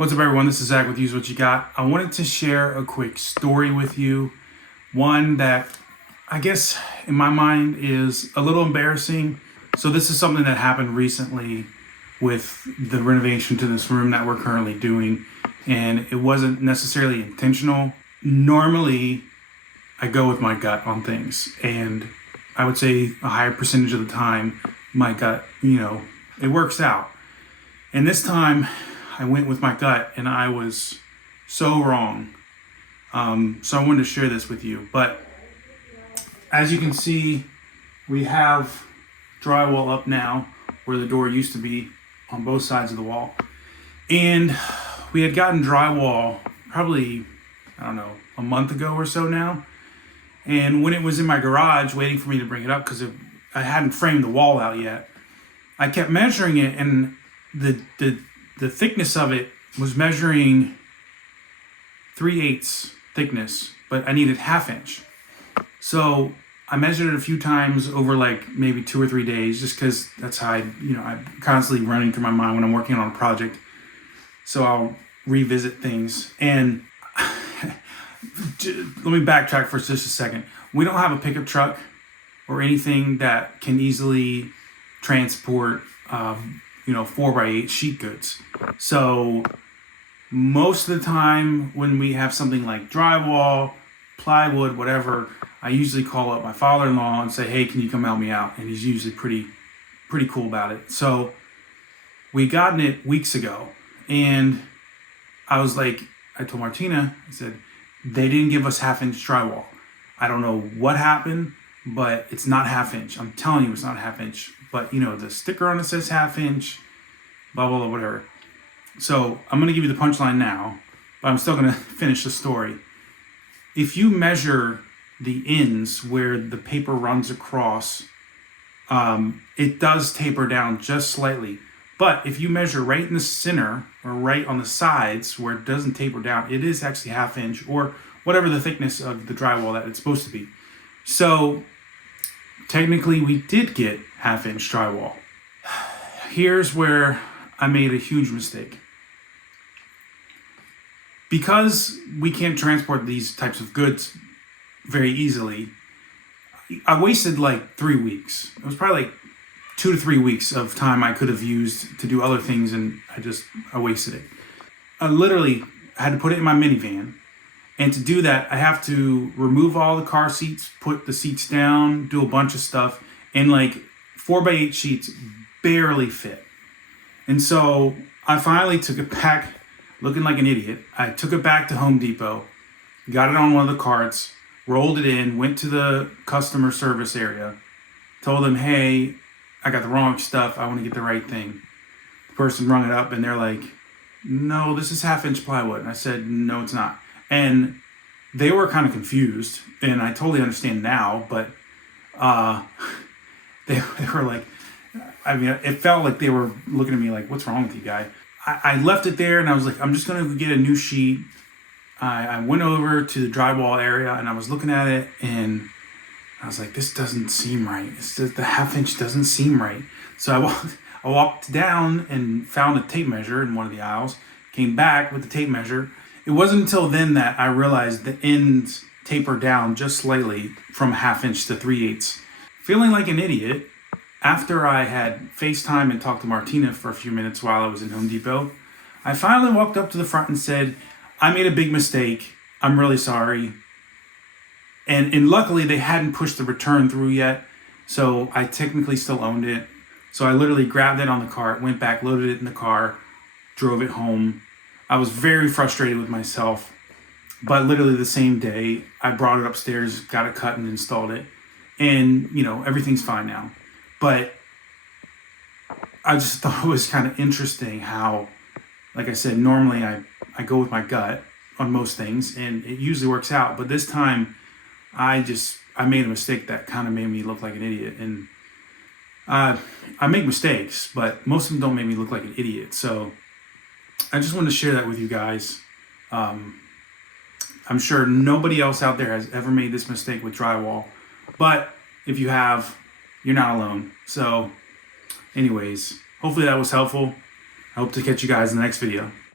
What's up, everyone? This is Zach with Use What You Got. I wanted to share a quick story with you. One that I guess in my mind is a little embarrassing. So this is something that happened recently with the renovation to this room that we're currently doing. And it wasn't necessarily intentional. Normally, I go with my gut on things. And I would say a higher percentage of the time, my gut, it works out. And this time, I went with my gut and I was so wrong. So I wanted to share this with you. But as you can see, we have drywall up now where the door used to be on both sides of the wall. And we had gotten drywall probably, a month ago or so now. And when it was in my garage waiting for me to bring it up because I hadn't framed the wall out yet, I kept measuring it, and the thickness of it was measuring 3/8 thickness, but I needed 1/2 inch. So I measured it a few times over like maybe 2 or 3 days, just because that's how I'm constantly running through my mind when I'm working on a project. So I'll revisit things. And let me backtrack for just a second. We don't have a pickup truck or anything that can easily transport 4x8 sheet goods. So most of the time when we have something like drywall, plywood, whatever, I usually call up my father-in-law and say, hey, can you come help me out? And he's usually pretty cool about it. So we gotten it weeks ago, and I told Martina, I said, they didn't give us 1/2 inch drywall. I don't know what happened, but it's not 1/2 inch. I'm telling you, it's not 1/2 inch. But the sticker on it says 1/2 inch, blah, blah, blah, whatever. So I'm going to give you the punchline now, but I'm still going to finish the story. If you measure the ends where the paper runs across, it does taper down just slightly. But if you measure right in the center or right on the sides where it doesn't taper down, it is actually 1/2 inch or whatever the thickness of the drywall that it's supposed to be. So technically we did get 1/2 inch drywall. Here's where I made a huge mistake. Because we can't transport these types of goods very easily, I wasted like 3 weeks. It was probably like 2 to 3 weeks of time I could have used to do other things, and I wasted it. I literally had to put it in my minivan. And to do that, I have to remove all the car seats, put the seats down, do a bunch of stuff, and like 4x8 sheets barely fit. And so I finally took it back, looking like an idiot. I took it back to Home Depot, got it on one of the carts, rolled it in, went to the customer service area, told them, hey, I got the wrong stuff, I want to get the right thing. The person rung it up and they're like, no, this is 1/2 inch plywood. And I said, no, it's not. And they were kind of confused, and I totally understand now, but they were like, it felt like they were looking at me like, what's wrong with you, guy? I left it there, and I was like, I'm just going to get a new sheet. I went over to the drywall area, and I was looking at it, and I was like, this doesn't seem right. The 1/2 inch doesn't seem right. So I walked down and found a tape measure in one of the aisles, came back with the tape measure. It wasn't until then that I realized the ends taper down just slightly from 1/2 inch to 3/8. Feeling like an idiot, after I had FaceTime and talked to Martina for a few minutes while I was in Home Depot, I finally walked up to the front and said, I made a big mistake. I'm really sorry. And luckily they hadn't pushed the return through yet, so I technically still owned it. So I literally grabbed it on the cart, went back, loaded it in the car, drove it home. I was very frustrated with myself, but literally the same day, I brought it upstairs, got it cut and installed it. And, everything's fine now. But I just thought it was kind of interesting how, like I said, normally I go with my gut on most things, and it usually works out. But this time, I made a mistake that kind of made me look like an idiot. And I make mistakes, but most of them don't make me look like an idiot. So I just wanted to share that with you guys. I'm sure nobody else out there has ever made this mistake with drywall, but if you have, you're not alone. So anyways, hopefully that was helpful. I hope to catch you guys in the next video.